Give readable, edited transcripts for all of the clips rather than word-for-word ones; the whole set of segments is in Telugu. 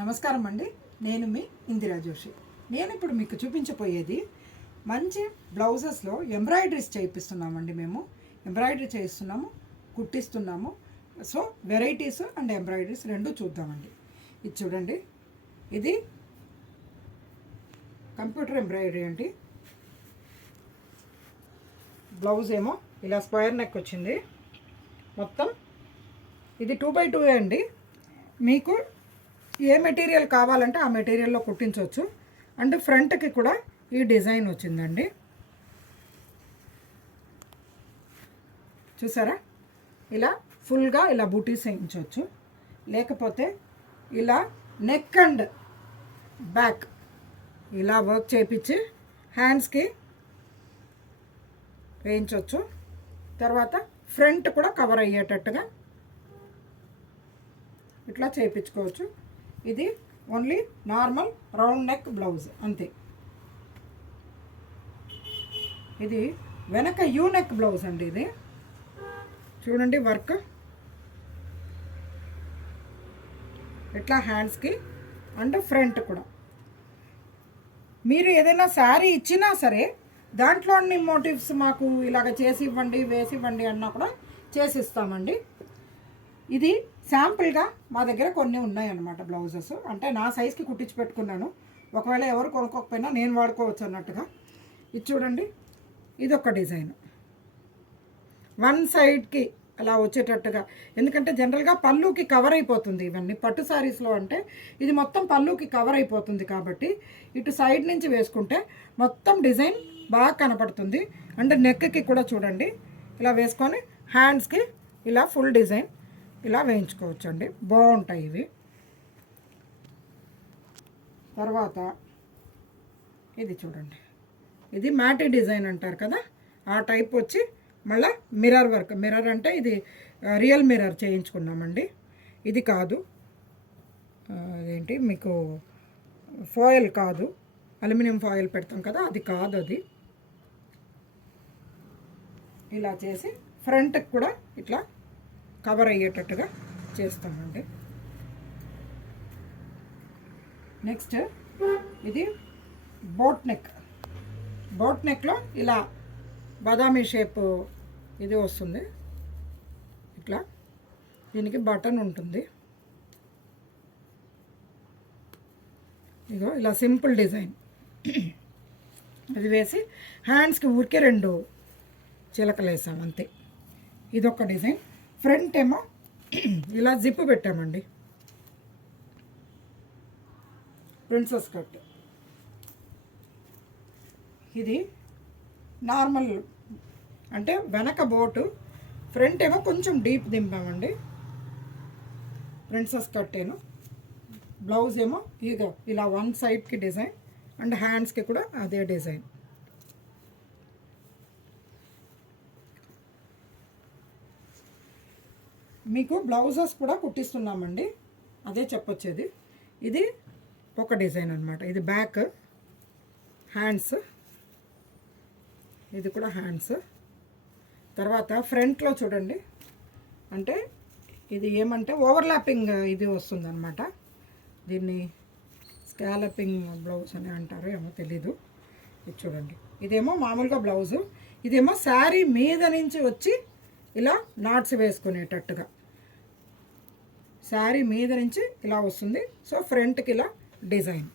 నమస్కారం అండి. నేను మీ ఇందిరా జోషి. నేను ఇప్పుడు మీకు చూపించబోయేది మంచి బ్లౌజెస్లో ఎంబ్రాయిడరీస్ చేయిస్తున్నామండి. మేము ఎంబ్రాయిడరీ చేయిస్తున్నాము, కుట్టిస్తున్నాము. సో వెరైటీస్ అండ్ ఎంబ్రాయిడరీస్ రెండు చూద్దామండి. ఇది చూడండి, ఇది కంప్యూటర్ ఎంబ్రాయిడరీ అండి. బ్లౌజ్ ఏమో ఇలా స్క్వేర్ నెక్ వచ్చింది. మొత్తం ఇది 2x2 అండి. మీకు ఏ మెటీరియల్ కావాలంటే ఆ మెటీరియల్లో కుట్టించవచ్చు. అండ్ ఫ్రంట్కి కూడా ఈ డిజైన్ వచ్చిందండి. చూసారా, ఇలా ఫుల్గా ఇలా బూటీస్ వేయించవచ్చు, లేకపోతే ఇలా నెక్ అండ్ బ్యాక్ ఇలా వర్క్ చేయించి హ్యాండ్స్కి వేయించవచ్చు. తర్వాత ఫ్రంట్ కూడా కవర్ అయ్యేటట్టుగా ఇట్లా చేయించుకోవచ్చు. ఇది only normal round neck blouse అంతే. ఇది వెనక యూ నెక్ బ్లౌజ్ అండి. ఇది చూడండి, వర్క్ ఇట్లా హ్యాండ్స్కి అండ్ ఫ్రంట్ కూడా. మీరు ఏదైనా శారీ ఇచ్చినా సరే దాంట్లో అన్ని మోటివ్స్ మాకు ఇలాగ చేసి ఇవ్వండి, వేసి ఇవ్వండి అన్నా కూడా చేసిస్తామండి. ఇది శాంపుల్గా మా దగ్గర కొన్ని ఉన్నాయన్నమాట బ్లౌజెస్. అంటే నా సైజ్కి కుట్టించి పెట్టుకున్నాను. ఒకవేళ ఎవరు కొనుక్కోకపోయినా నేను వాడుకోవచ్చు అన్నట్టుగా. ఇది చూడండి, ఇది ఒక డిజైన్ వన్ సైడ్కి అలా వచ్చేటట్టుగా. ఎందుకంటే జనరల్గా పళ్ళుకి కవర్ అయిపోతుంది. ఇవన్నీ పట్టు శారీస్లో అంటే ఇది మొత్తం పళ్ళుకి కవర్ అయిపోతుంది కాబట్టి ఇటు సైడ్ నుంచి వేసుకుంటే మొత్తం డిజైన్ బాగా కనపడుతుంది. అండ్ నెక్కి కూడా చూడండి, ఇలా వేసుకొని హ్యాండ్స్కి ఇలా ఫుల్ డిజైన్ ఇలా వేయించుకోవచ్చు అండి. బాగుంటాయి ఇవి. తర్వాత ఇది చూడండి, ఇది మ్యాటీ డిజైన్ అంటారు కదా, ఆ టైప్ వచ్చి మళ్ళీ మిర్రర్ వర్క్. మిర్రర్ అంటే ఇది రియల్ మిర్రర్ చేయించుకున్నామండి. ఇది కాదు, అదేంటి మీకు ఫాయిల్ కాదు, అల్యూమినియం ఫాయిల్ పెడతాం కదా, అది కాదు. అది ఇలా చేసి ఫ్రంట్కి కూడా ఇట్లా కవర్ అయ్యేటట్టుగా చేస్తామండి. నెక్స్ట్ ఇది బోట్ నెక్. బోట్ నెక్లో ఇలా బాదామీ షేప్ ఇది వస్తుంది. ఇట్లా దీనికి బటన్ ఉంటుంది. ఇగో ఇలా సింపుల్ డిజైన్ అది వేసి హ్యాండ్స్కి ఊరికే 2 చిలకలు వేసాం అంతే. ఇదొక డిజైన్. ఫ్రంట్ ఏమో ఇలా జిప్పు పెట్టామండి, ప్రిన్సెస్ కట్. ఇది నార్మల్ అంటే వెనక బోటు, ఫ్రంట్ ఏమో కొంచెం డీప్ దింపామండి. ప్రిన్సెస్ కట్ ఏమో. బ్లౌజ్ ఏమో ఇగో ఇలా వన్ సైడ్కి డిజైన్ అండ్ హ్యాండ్స్కి కూడా అదే డిజైన్. మీకు బ్లౌజెస్ కూడా కుట్టిస్తున్నామండి, అదే చెప్పొచ్చేది. ఇది ఒక డిజైన్ అనమాట. ఇది బ్యాక్ హ్యాండ్స్, ఇది కూడా హ్యాండ్స్. తర్వాత ఫ్రంట్లో చూడండి, అంటే ఇది ఏమంటే ఓవర్లాపింగ్ ఇది వస్తుందన్నమాట. దీన్ని స్కాలపింగ్ బ్లౌజ్ అని అంటారు, ఏమో తెలీదు. ఇది చూడండి, ఇదేమో మామూలుగా బ్లౌజు, ఇదేమో శారీ మీద నుంచి వచ్చి ఇలా నాట్స్ వేసుకునేటట్టుగా శారీ మీద నుంచి ఇలా వస్తుంది. సో ఫ్రంట్కి ఇలా డిజైన్.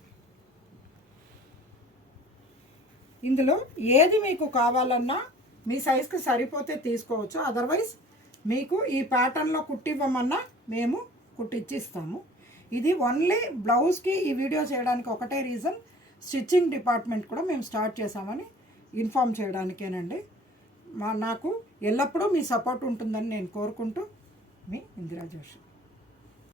ఇందులో ఏది మీకు కావాలన్నా మీ సైజ్కి సరిపోతే తీసుకోవచ్చు. అదర్వైజ్ మీకు ఈ ప్యాటర్న్లో కుట్టివ్వమన్నా మేము కుట్టించి ఇస్తాము. ఇది ఓన్లీ బ్లౌజ్కి ఈ వీడియో చేయడానికి ఒకటే రీజన్, స్టిచ్చింగ్ డిపార్ట్మెంట్ కూడా మేము స్టార్ట్ చేసామని ఇన్ఫామ్ చేయడానికేనండి. నాకు ఎల్లప్పుడూ మీ సపోర్ట్ ఉంటుందని నేను కోరుకుంటూ, మీ ఇందిరా జోషి.